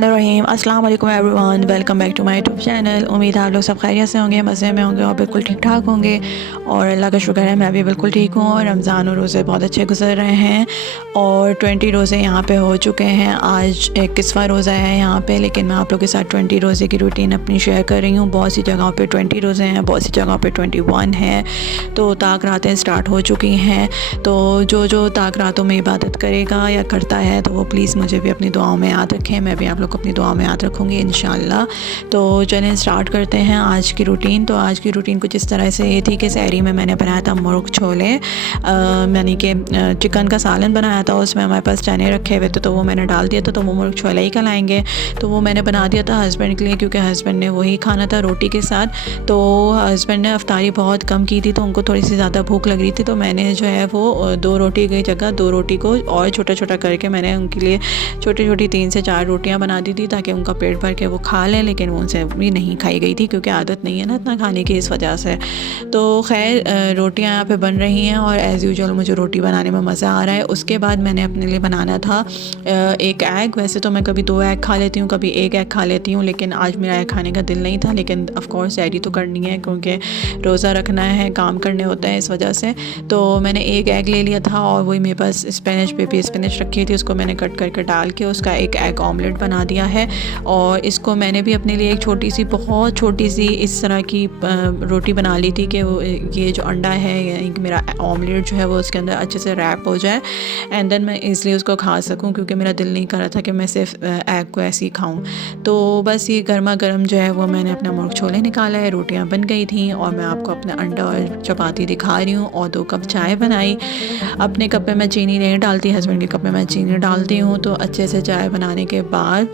बिस्मिल्लाहिर्रहमानिर्रहीम। अस्सलाम वालेकुम everyone, welcome back to my YouTube channel. उम्मीद है आप लोग सब खैरियत से होंगे, मज़े में होंगे और बिल्कुल ठीक ठाक होंगे। और अल्लाह का शुक्र है मैं भी बिल्कुल ठीक हूँ। और रमज़ान और रोज़े बहुत अच्छे गुजर रहे हैं और 20 रोज़े यहाँ पे हो चुके हैं। आज 21वां रोज़ा है यहाँ पे, लेकिन मैं आप लोग के साथ 20 रोज़े की रूटीन अपनी शेयर कर रही हूँ। बहुत सी जगहों पे 20 रोज़े हैं, बहुत सी जगहों पे 21 है। तो ताक रातें स्टार्ट हो चुकी हैं। तो जो ताक रातों में इबादत करेगा या करता है तो वो प्लीज़ मुझे भी अपनी दुआओं में याद रखें। मैं भी आप लोग को अपनी दुआ में याद रखूँगी इंशाल्लाह। तो चलें स्टार्ट करते हैं आज की रूटीन। तो आज की रूटीन कुछ इस तरह से ये थी कि सहरी में मैंने बनाया था मुर्ग छोले, यानी कि चिकन का सालन बनाया था। उसमें हमारे पास चने रखे हुए थे तो वो मैंने डाल दिया था, तो वो मुर्ग छोले ही कहलाएंगे। तो वो मैंने बना दिया था हस्बैंड के लिए, क्योंकि हस्बैंड ने वही खाना था रोटी के साथ। तो हस्बैंड ने अफ्तारी बहुत कम की थी तो उनको थोड़ी सी ज़्यादा भूख लग रही थी, तो मैंने जो है वो 2 रोटी की जगह 2 रोटी को और छोटा छोटा करके मैंने उनके लिए छोटी छोटी 3 से 4 रोटियां बना दी थी, ताकि उनका पेट भर के वो खा लें। लेकिन वो उनसे भी नहीं खाई गई थी, क्योंकि आदत नहीं है ना इतना खाने की, इस वजह से। तो खैर रोटियां यहाँ पे बन रही हैं और एज़ यूजुअल मुझे रोटी बनाने में मज़ा आ रहा है। उसके बाद मैंने अपने लिए बनाना था एक एग। वैसे तो मैं कभी 2 एग खा लेती हूँ, कभी 1 एग खा लेती हूँ, लेकिन आज मेरा एग खाने का दिल नहीं था। लेकिन ऑफ़ कोर्स सैरी तो करनी है, क्योंकि रोज़ा रखना है, काम करने होता है, इस वजह से। तो मैंने 1 एग ले लिया था और वही मेरे पास स्पिनच, बेबी स्पिनच रखी थी, उसको मैंने कट करके डाल के उसका एक एग ऑमलेट बना दिया है। और इसको मैंने भी अपने लिए एक छोटी सी, बहुत छोटी सी इस तरह की रोटी बना ली थी कि वो ये जो अंडा है यानी कि मेरा ऑमलेट जो है वो उसके अंदर अच्छे से रैप हो जाए, एंड देन मैं इसलिए उसको खा सकूं, क्योंकि मेरा दिल नहीं कर रहा था कि मैं सिर्फ एग को ऐसे ही खाऊं। तो बस ये गर्मा गर्म जो है वो मैंने अपना मुर्ग छोले निकाला है, रोटियां बन गई थी और मैं आपको अपना अंडा और चपाती दिखा रही हूँ। और 2 कप चाय बनाई। अपने कप में मैं चीनी नहीं डालती, हस्बैंड के कप में मैं चीनी डालती हूँ। तो अच्छे से चाय बनाने के बाद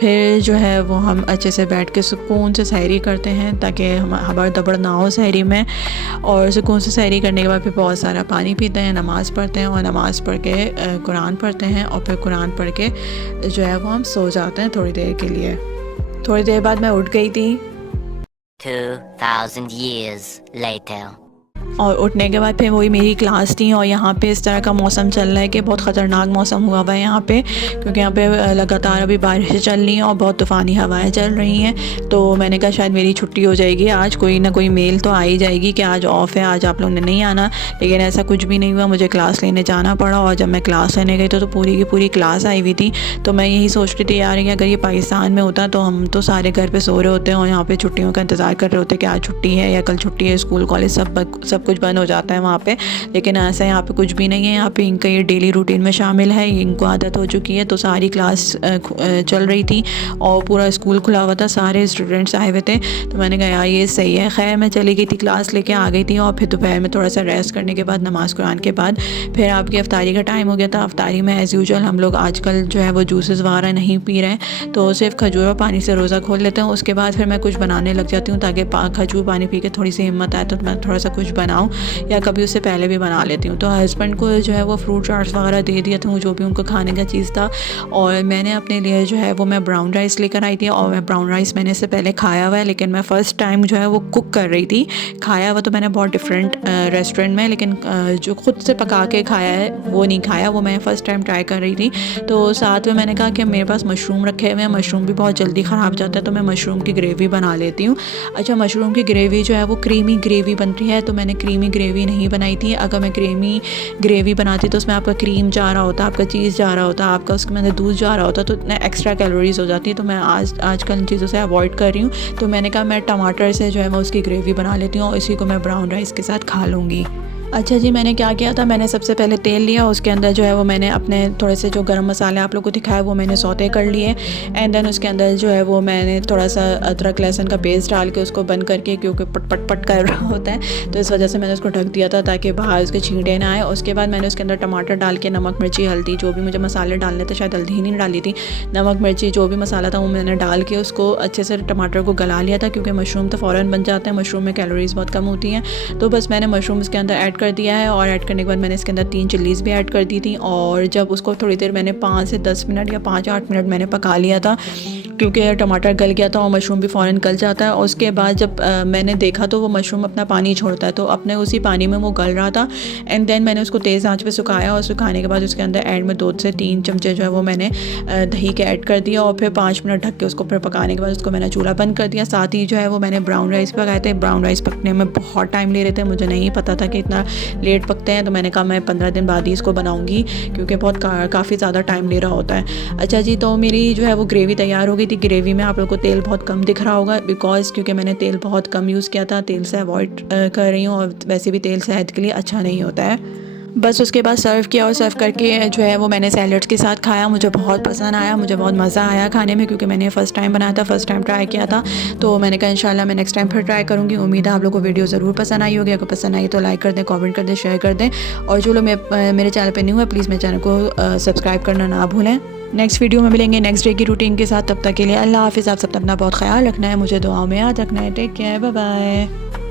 फिर जो है वो हम अच्छे से बैठ के सुकून से सहरी करते हैं, ताकि हम हबड़ दबड़ ना हो सहरी में। और सुकून से सहरी करने के बाद फिर बहुत सारा पानी पीते हैं, नमाज़ पढ़ते हैं और नमाज़ पढ़ के कुरान पढ़ते हैं। और फिर कुरान पढ़ के जो है वो हम सो जाते हैं थोड़ी देर के लिए। थोड़ी देर बाद मैं उठ गई थी। 2000 years later. और उठने के बाद फिर वही मेरी क्लास थी। और यहाँ पे इस तरह का मौसम चल रहा है कि बहुत ख़तरनाक मौसम हुआ हुआ है यहाँ पे, क्योंकि यहाँ पे लगातार अभी बारिशें चल रही हैं और बहुत तूफ़ानी हवाएं चल रही हैं। तो मैंने कहा शायद मेरी छुट्टी हो जाएगी आज, कोई ना कोई मेल तो आ ही जाएगी कि आज ऑफ़ है, आज आप लोगों ने नहीं आना। लेकिन ऐसा कुछ भी नहीं हुआ, मुझे क्लास लेने जाना पड़ा। और जब मैं क्लास लेने गई तो पूरी की पूरी क्लास आई हुई थी। तो मैं यही सोचती थी यार, अगर ये पाकिस्तान में होता तो हम तो सारे घर पर सो रहे होते हैं और यहाँ पर छुट्टियों का इंतज़ार कर रहे होते कि आज छुट्टी है या कल छुट्टी है, स्कूल कॉलेज सब कुछ बंद हो जाता है वहाँ पे। लेकिन ऐसा यहाँ पे कुछ भी नहीं है। यहाँ पे इनका ये डेली रूटीन में शामिल है, इनको आदत हो चुकी है। तो सारी क्लास चल रही थी और पूरा स्कूल खुला हुआ था, सारे स्टूडेंट्स आए हुए थे। तो मैंने कहा यार ये सही है। खैर मैं चली गई थी, क्लास लेके आ गई थी। और फिर दोपहर में थोड़ा सा रेस्ट करने के बाद, नमाज़ कुरान के बाद, फिर आपकी अफ्तारी का टाइम हो गया था। अफ्तारी में एज़ यूजुअल हम लोग आजकल जो है वो जूसेस वगैरह नहीं पी रहे हैं, तो सिर्फ खजूर और पानी से रोज़ा खोल लेते हैं। उसके बाद फिर मैं कुछ बनाने लग जाती हूँ, ताकि खजूर पानी पी के थोड़ी सी हिम्मत आए तो मैं थोड़ा सा कुछ बनाऊँ, या कभी उससे पहले भी बना लेती हूँ। तो हस्बैंड को जो है वो फ्रूट चाट्स वगैरह दे दिया था, जो भी उनको खाने का चीज़ था। और मैंने अपने लिए जो है वो मैं ब्राउन राइस लेकर आई थी। और मैं ब्राउन राइस मैंने इससे पहले खाया हुआ है, लेकिन मैं फ़र्स्ट टाइम जो है वो कुक कर रही थी। खाया हुआ तो मैंने बहुत डिफरेंट रेस्टोरेंट में, लेकिन जो खुद से पका के खाया है वो नहीं खाया, वो मैं फ़र्स्ट टाइम ट्राई कर रही थी। तो साथ में मैंने कहा कि मेरे पास मशरूम रखे हुए हैं, मशरूम भी बहुत जल्दी ख़राब जाता है, तो मैं मशरूम की ग्रेवी बना लेती हूँ। अच्छा, मशरूम की ग्रेवी जो है वो क्रीमी ग्रेवी बनती है, तो मैंने क्रीमी ग्रेवी नहीं बनाई थी। अगर मैं क्रीमी ग्रेवी बनाती तो उसमें आपका क्रीम जा रहा होता, आपका चीज़ जा रहा होता, आपका उसके अंदर दूध जा रहा होता, तो इतना एक्स्ट्रा कैलोरीज़ हो जाती है। तो मैं आजकल इन चीज़ों से अवॉइड कर रही हूँ। तो मैंने कहा मैं टमाटर से जो है मैं उसकी ग्रेवी बना लेती हूँ और इसी को मैं ब्राउन राइस के साथ खा लूँगी। अच्छा जी, मैंने क्या किया था, मैंने सबसे पहले तेल लिया, उसके अंदर जो है वो मैंने अपने थोड़े से जो गरम मसाले आप लोगों को दिखाए वो मैंने सौते कर लिए। एंड देन उसके अंदर जो है वो मैंने थोड़ा सा अदरक लहसुन का पेस्ट डाल के उसको बंद करके, क्योंकि पट पट पट कर रहा होता है, तो इस वजह से मैंने उसको ढक दिया था ताकि बाहर उसके छींटे ना आए। उसके बाद मैंने उसके अंदर टमाटर डाल के, नमक मिर्ची हल्दी जो भी मुझे मसाले डालने थे, शायद हल्दी ही नहीं डाली थी, नमक मिर्ची जो भी मसाला था वो मैंने डाल के उसको अच्छे से टमाटर को गला लिया था, क्योंकि मशरूम तो फ़ौरन बन जाते हैं, मशरूम में कैलोरीज़ बहुत कम होती हैं। तो बस मैंने मशरूम इसके अंदर ऐड कर दिया है और करने के बाद मैंने इसके अंदर 3 चिल्लीज़ भी ऐड कर दी थी। और जब उसको थोड़ी देर मैंने 5 से 10 मिनट या 5-8 मिनट मैंने पका लिया था, क्योंकि टमाटर गल गया था और मशरूम भी फ़ौरन गल जाता है। और उसके बाद जब मैंने देखा तो वो मशरूम अपना पानी छोड़ता है, तो अपने उसी पानी में वो गल रहा था। एंड देन मैंने उसको तेज़ आंच पे सुखाया और सुखाने के बाद उसके अंदर एंड में 2 से 3 चमचे जो है वो मैंने दही के ऐड कर दिया और फिर 5 मिनट ढक के उसको फिर पकाने के बाद उसको मैंने चूल्हा बंद कर दिया। साथ ही जो है वो मैंने ब्राउन राइस पकाए थे। ब्राउन राइस पकने में बहुत टाइम ले रहे थे, मुझे नहीं पता था कि इतना लेट पकते हैं, तो मैंने कहा मैं 15 दिन बाद ही इसको बनाऊँगी क्योंकि बहुत काफ़ी ज़्यादा टाइम ले रहा होता है। अच्छा जी, तो मेरी जो है वो ग्रेवी तैयार हो गई थी। ग्रेवी में आप लोगों को तेल बहुत कम दिख रहा होगा बिकॉज़ क्योंकि मैंने तेल बहुत कम यूज़ किया था, तेल से अवॉइड कर रही हूँ और वैसे भी तेल सेहत के लिए अच्छा नहीं होता है। बस उसके बाद सर्व किया और सर्व करके जो है वो मैंने सैलड्स के साथ खाया। मुझे बहुत पसंद आया, मुझे बहुत मज़ा आया खाने में क्योंकि मैंने फ़र्स्ट टाइम बनाया था, फ़र्स्ट टाइम ट्राई किया था। तो मैंने कहा इंशाल्लाह मैं नेक्स्ट टाइम फिर ट्राई करूँगी। उम्मीद है आप लोगों को वीडियो ज़रूर पसंद आई होगी। अगर पसंद आई तो लाइक कर दें, कमेंट कर दें, शेयर कर दें और जो लोग मेरे चैनल पर न्यू है प्लीज़ मेरे चैनल को सब्सक्राइब करना ना भूलें। नेक्स्ट वीडियो में मिलेंगे नेक्स्ट डे की रूटीन के साथ। तब तक के लिए अल्लाह हाफ़िज़। आप सब अपना बहुत ख्याल रखना है, मुझे दुआओं में याद रखना है। Take care, bye bye.